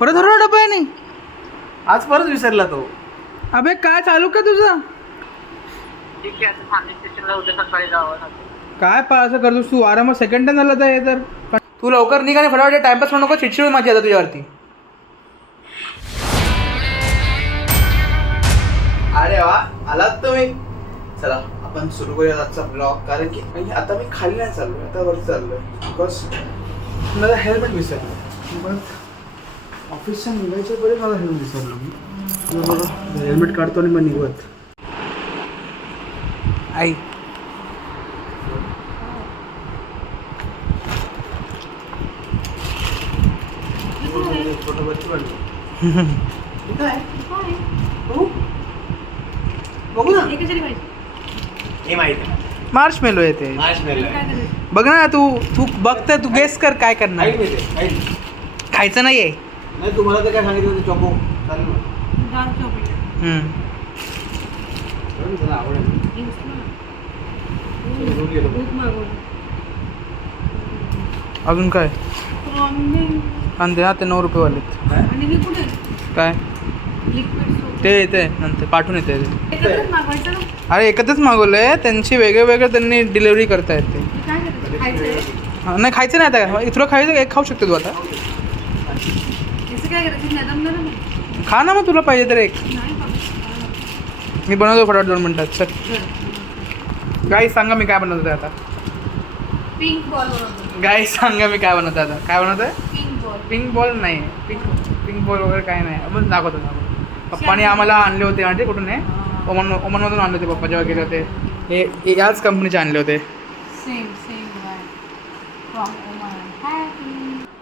परत हरवला डबा आहे. आज परत विसरला तो. अबे काय चालू का तुझं? ठीक आहे, आता ठाणे स्टेशनला उद्या सकाळी जावं लागेल. काय असं करतोस तू? आरामात सेकंड टाइम झाला तर हे तर. तू लवकर निघा आणि फटाफट टाइमपास म्हणू नको. चिडचिड माझी आता तुझ्यावरती. अरे वा, आलात तुम्ही. चला आपण सुरू करूया आजचा ब्लॉग. कारण की आता मी खाली नाही चाललोय, आता वरती चाललोय. बिकॉज मला हेल्मेट विसरलं. पण ऑफिसच्या निघायच्या पहिले मला हेल्मेट विसरलो मी. हेल्मेट काढतो आणि मग निघत. आई छोटं बच्चू काढलं. काय बघू ना. हे माहिती आहे. मार्च मेलो येते. बघ ना तू बघते, तू गेस कर काय करणार. खायचं नाहीये. नाही तुम्हाला तर काय सांगितलं होतं? चॉको चालेल ना. त्याला आवडेल. अजून काय कांदे? हा ते 9 रुपये वाले. काय ते येते नंतर पाठवून येते. अरे एकत्रच मागवलंय. त्यांची वेगळे त्यांनी डिलिव्हरी करतायत ते. नाही खायचं नाही आता. इथं खायचं एक खाऊ शकतो तू आता. खा ना मग, तुला पाहिजे तर एक. मी बनवतो फटाफट 2 मिनिटात. चल गाईस सांगा मी काय बनवतो आता. पिंक बॉल बनवतो. गाईस सांगा मी काय बनवतो आता. काय बनवतोय? पिंक बॉल नाही. पिंक बॉल वगैरे काय नाही. आपण दाखवतो. पप्पाने आम्हाला आणले होते. म्हणजे कुठून आहे? ओमनमधून आणले होते पप्पा जेव्हा गेले होते. हे याच कंपनीचे आणले होते.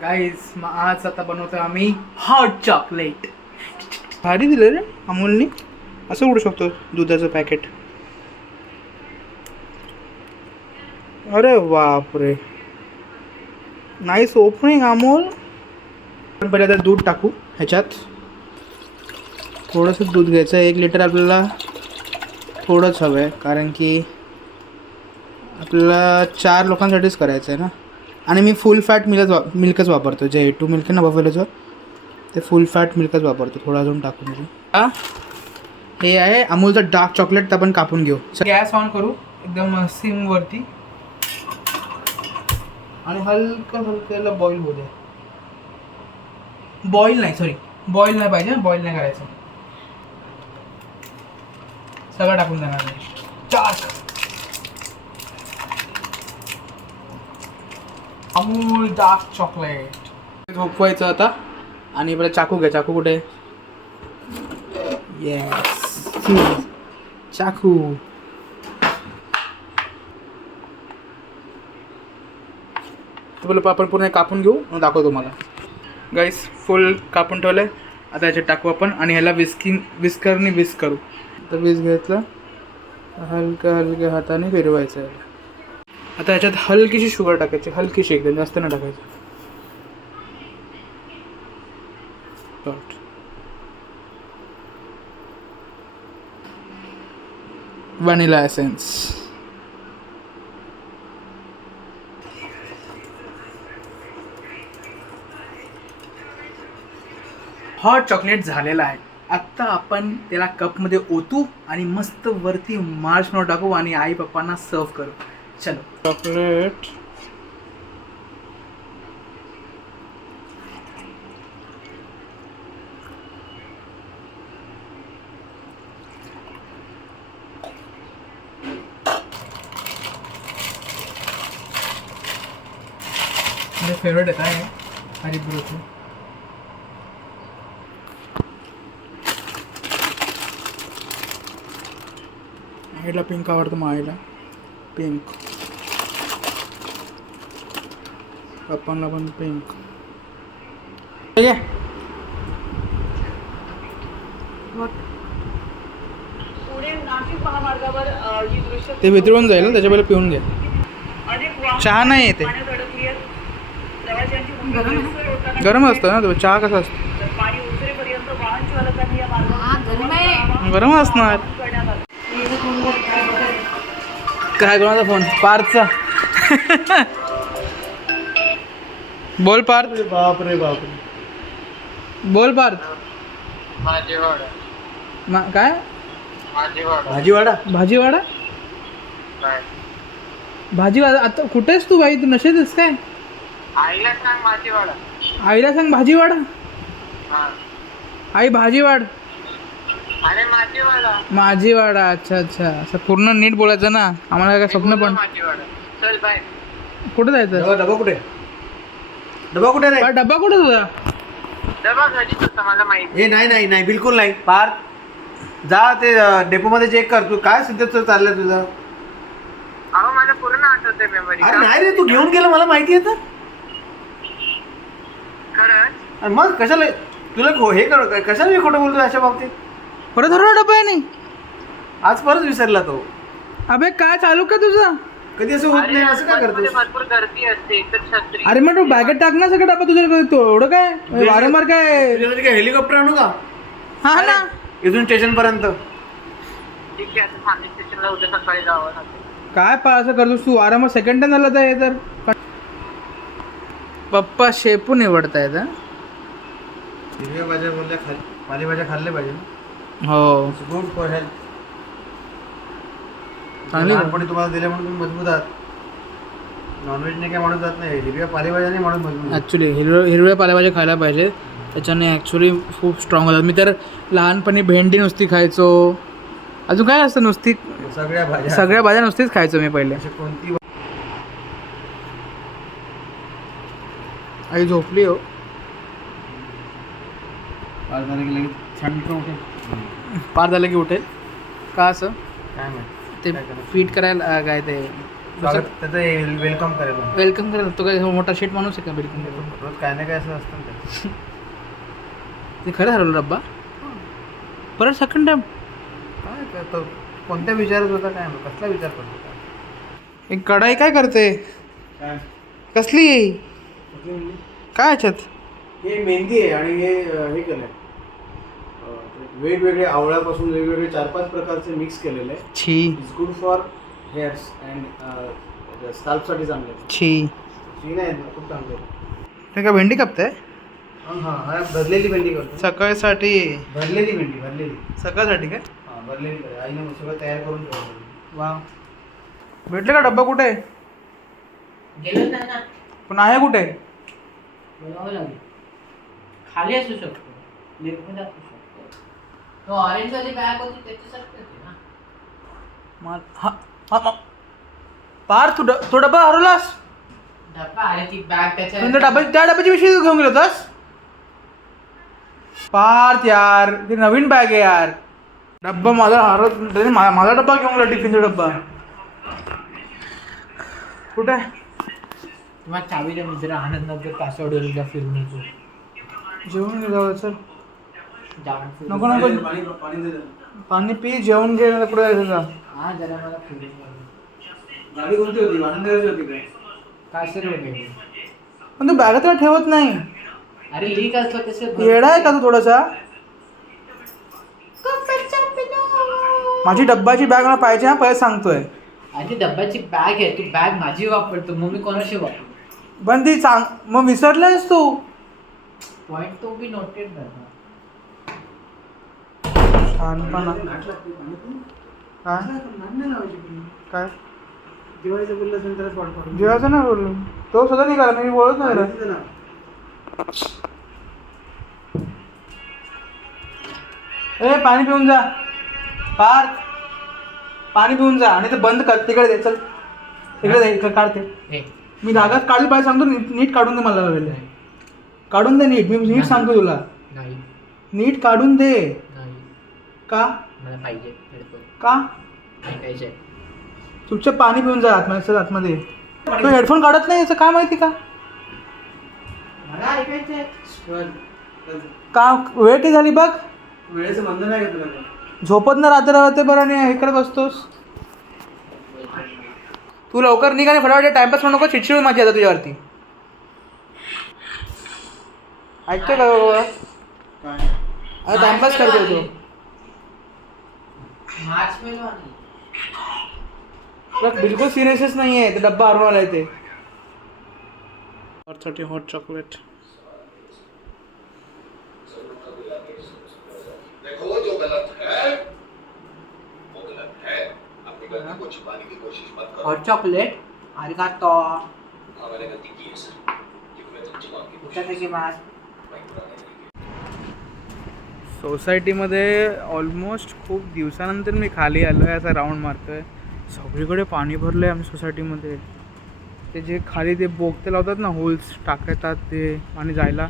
गाईस मग आज आता बनवतोय आम्ही हॉट चॉकलेट. भारी दिलं रे अमोलनी. असं उडू शकतो दुधाचं पॅकेट. अरे बापरे, नाईस ओपनिंग अमोल. पण पहिले आता दूध टाकू ह्याच्यात. थोडंसं दूध घ्यायचं. 1 लिटर आपल्याला थोडंच हवं आहे. कारण की आपल्याला 4 लोकांसाठीच करायचं आहे ना. आणि मी फुल फॅट मिल्कच वापरतो. जे A2 मिल्क आहे ना बफेलोचं, ते फुल फॅट मिल्कच वापरतो. थोडं अजून टाकून म्हणजे. हे आहे अमूलचं डार्क चॉकलेट. तर आपण कापून घेऊ. गॅस ऑन करू एकदम सिमवरती. आणि हलकं याला बॉईल होऊ द्या. बॉईल नाही पाहिजे. बॉईल नाही करायचं. सगळं टाकून देणार नाही. अमूल डार्क चॉकलेट झोपवायचं आता. आणि बरं चाकू घ्या. चाकू कुठे? येस चाकू. तर आपण पूर्ण कापून घेऊ मग दाखवतो तुम्हाला. गाईस फुल कापून ठेवलं. आता याच्यात टाकू आपण. आणि ह्याला विस्करने विस्क करू. तर विस्क घेतलं. हलक्या हाताने फिरवायचं याला. आता ह्याच्यात हलकीशी शुगर टाकायची. हलकीशी एकदम, जास्त नाही टाकायचं. Vanilla essence. हॉट चॉकलेट झालेला आहे. आत्ता आपण त्याला कपमध्ये ओतू आणि मस्त वरती मार्शमेलो टाकू आणि आई पप्पांना सर्व करू. चलो चॉकलेट. माझे फेवरेट आहे काय हरिब्रोचं. आईला पिंक आवडतं. मग आईला पिंक, पप्पांना पण पिंक. ते वितळून जाईल ना, त्याच्या पहिले पिऊन घ्या. चहा नाही येते. गरम असतं ना तो चहा. कसा असतो? गरम असणार. काय कोणाचा फोन? पार्थचा. बोल पार्थ. बापरे बापरे. बोल पार्थ. भाजीवाडा. काय भाजीवाडा. भाजीवाडा. भाजीवाडा. काय? भाजीवाडा आता कुठेस तू भाई? तू नशेतच काय? आईला सांग भाजीवाडा. आईला सांग भाजीवाडा. हा. आई भाजीवाड. अरे भाजीवाडा. माझीवाडा. अच्छा अच्छा, असं पूर्ण नीट बोलायचं ना, आम्हाला काय स्वप्न पण. भाजीवाडा. चल बाय. कुठे जायचं? डबा कुठे? डबा कुठे रे? डब्बा कुठे तुझा? डबा घरीच होता मला माहिती. ए नाही नाही नाही, बिलकुल नाही. पार्थ जा ते डेपोमध्ये चेक कर. तू काय सध्या चाललंय तुझं? अहो मला पूर्ण आठवते मेमरी. अरे नाही रे, तू घेऊन गेला मला माहिती आहे तर. खरंच? आणि मग कशाला तुला हे कर, कशाला मी खोटं बोलतो अशा बाबतीत? परत हरवला डब्बा आहे नाही. आज परत विसरला तो. अबे काय चालू का तुझं? कधी असं होत नाही, असं काय बसमध्ये करतोस? भरपूर गर्दी असते एक तर छत्री. अरे मग तू बॅगेत टाक ना सगळं डब्बा तुझ्या एवढं काय वारंवार काय? तुझ्यासाठी काय हेलिकॉप्टर आणू का? हा ना. इथून स्टेशन पर्यंत. ठीक आहे आता ठाणे स्टेशनला उद्या सकाळी जावं लागेल. काय असं करतोस तू? वारंवार सेकंड टाइम झाला तर हे तर. पप्पा शेपू निवडतायत. हिरव्या भाज्या बोलल्या पालेभाज्या खाल्ल्या पाहिजे. हो गुड फॉर हेल्थ. चांगली लहानपणी तुम्हाला दिल्या म्हणून तुम्ही मजबूत आहात. नॉनव्हेजने काय माणूस जात नाही, हिरव्या पालेभाज्याने माणूस मजबूत. ॲक्च्युली हिरव्या पालेभाज्या खायला पाहिजे, त्याच्याने ॲक्च्युली खूप स्ट्रॉंग होतात. मी तर लहानपणी भेंडी नुसती खायचो. अजून काय असतं नुसती? सगळ्या भाज्या नुसतीच खायचो मी पहिले. अशी कोणती आई झोपली हो. पाच झाले की लगेच थंड उठेल. पार झालं की उठेल का असं? काय माहिती ते काय करायचं? फीट करायला काय ते स्वागत त्याचं वेलकम करायला. वेलकम करायला. तो काय मोठा शेट माणूस आहे का वेलकम करायला? रोज काय ना काय असं असतं ना ते. ते खरं हरवलं डब्बा परत सेकंड टाइम. काय करतो? कोणत्या विचारात होता काय माहिती? कसला विचार करत होता? एक कढाई काय करते? काय कसली काय याच्यात? हे मेहंदी आहे आणि हे केलंय वेगवेगळे आवळ्यापासून वेगवेगळे 4-5 प्रकारचे मिक्स केलेले आहे. छी it's good for hairs and स्काल्पसाठी चांगलं आहे. छी. ची नाही खूप चांगलं आहे. ते का भेंडी कापताय? हां भरलेली भेंडी करतो. सकाळसाठी. भरलेली भेंडी भरलेली. सकाळसाठी काय? हां भरलेली करे. आईने सगळं तयार करून ठेवलं. वा. भेटले का डब्बा? कुठे आहे? गेलोच नाही ना. पण आहे कुठे? बोलावं लागेल. खाली असू शकतो, लिफ्टमध्ये असू शकतो. तो ऑरेंज वाली बॅग होती त्याच्यासारखी होती ना. पार तो डब्बा हरवलास? डब्बा अरे ती बॅग त्या डब्याची विषयी घेऊन गेलो होतास? पार्थ यार, ती नवीन बॅग आहे यार. डब्बा माझा हरवत. माझा डब्बा घेऊन गेला, टिफिनचा डब्बा. कुठे? तुम्हाला चावी द्या मित्र. आनंदनगर कासवडीला फिरून येतो. जेवून घे जाऊ. चल जाऊन नको नको पाणी पी, जेवण घे. कुठे जायचं का? हा जरा मला फिरून गाडी कोणती होती? आनंदनगरची होती काय? कासरवडी. पण तू बॅगात काय ठेवत नाही. अरे लीक असलं तसं येडा आहे का तू थोडासा? माझी डब्बाची बॅग मला पाहिजे ना, पहिलं सांगतोय. आणि डब्याची बॅग आहे, तू बॅग माझी वापरतो, मग मी कोणाशी वापरतो? पण ती सांग. मग विसरलायस तू. पॉइंट तो बी नोटेड करता. छानपणा. काय काय दिवाळीचं बोललं नंतरच वाट पडून जेवायचं नाही बोललो तो सुद्धा निघाला. मी बोलत नाही रे. ए पाणी पिऊन जा. पार्थ पाणी पिऊन जा. आणि ते बंद कर. तिकडे दे. चल तिकडे दे. इकडे काढते मी. धागात काढली पाहिजे सांगतो. नीट काढून दे मला पहिले. काढून दे नीट. मी नीट सांगतो तुला. नाही नीट काढून दे. नाही का? मला पाहिजे हेडफोन. का? ऐकायचे. चुपचाप पाणी पिऊन जा. आतमध्ये आतमध्ये. तू हेडफोन काढत नाही याचं काय माहिती का? मला ऐकायचंय. का वेळ किती झाली बघ. वेळेचं बंधन आहे का तुला? झोपत ना रात्र राहते बरं आणि हे करत बसतोस. तू लवकर निघा आणि फटाफट टाइमपास म्हणू नको. चिडचिड माझी आता तुझ्यावरती. ऐकतोय का बाबा? काय टाइमपास करतोय तू. मार्च मध्ये तुला बिलकुल सिरियसच नाही आहे. ते डब्बा हरवला आहे ते. 30 हॉट चॉकलेट. देखो जो गलत है वो गलत है, अपनी गलती को छुपाने की कोशिश मत करो। हॉट चॉकलेट आरिगातो हाँ मैंने गलती की है सर, क्योंकि मैं तुमची माफी की कोशिश की मास नहीं पुराने तरीके। सोसायटीमध्ये ऑलमोस्ट खूप दिवसानंतर मी खाली आलो आहे, असा राऊंड मारतो आहे. सगळीकडे पाणी भरलं आहे आमच्या सोसायटीमध्ये. ते जे खाली ते बोगते लावतात ना, होल्स टाकतात ते पाणी जायला,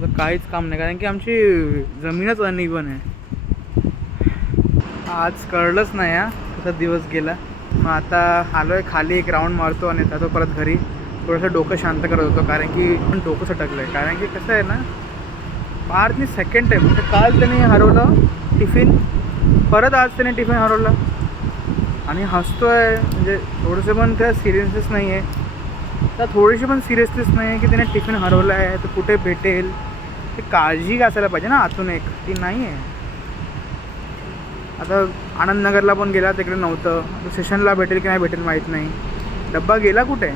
तर काहीच काम नाही, कारण की आमची जमीनच अनइवन आहे. आज कळलंच नाही हा कसा दिवस गेला. मग आता आलो आहे खाली, एक राऊंड मारतो आणि त्यातो परत घरी थोडंसं डोकं शांत करत होतो, कारण की पण डोकं सटकलं आहे. कारण की कसं आहे ना, पार्थनी सेकंड टाईम म्हणजे काल त्याने हरवलं टिफिन, परत आज त्याने टिफिन हरवलं आणि हसतो आहे. म्हणजे थोडंसं पण त्या सिरियसनेस नाही आहे, तर थोडीशी पण सिरियसनेस नाही आहे की त्याने टिफिन हरवलं आहे, तर कुठे भेटेल ते काळजी असायला पाहिजे ना आतून एक, ती नाही आहे. आता आनंदनगरला पण गेला, तिकडे नव्हतं. आता सेशनला भेटेल की नाही भेटेल माहीत नाही. डब्बा गेला कुठे,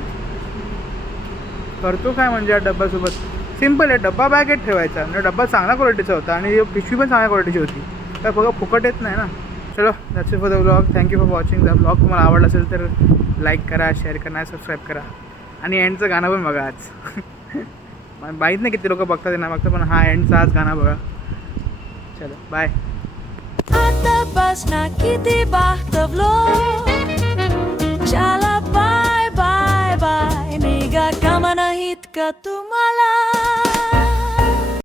करतो काय म्हणजे या डब्यासोबत? सिम्पल आहे, डब्बा बॅगेत ठेवायचा. म्हणजे डब्बा चांगल्या क्वालिटीचा होता आणि पिशवी पण चांगल्या क्वालिटीची होती, काय बघा फुकट येत नाही ना. चलो that's it for the vlog. Thank you for watching the vlog. तुम्हाला आवडला असेल तर लाईक करा, शेअर करा, सबस्क्राईब करा आणि एंडचं गाणं पण बघा आज. माहीत नाही किती लोक बघतात ना बघतात, पण हा एंडचा आज गाणं बघा. चलो bye. At pas nakitibak vlog. Chala bye bye bye. Niga kama na hit ka tumala.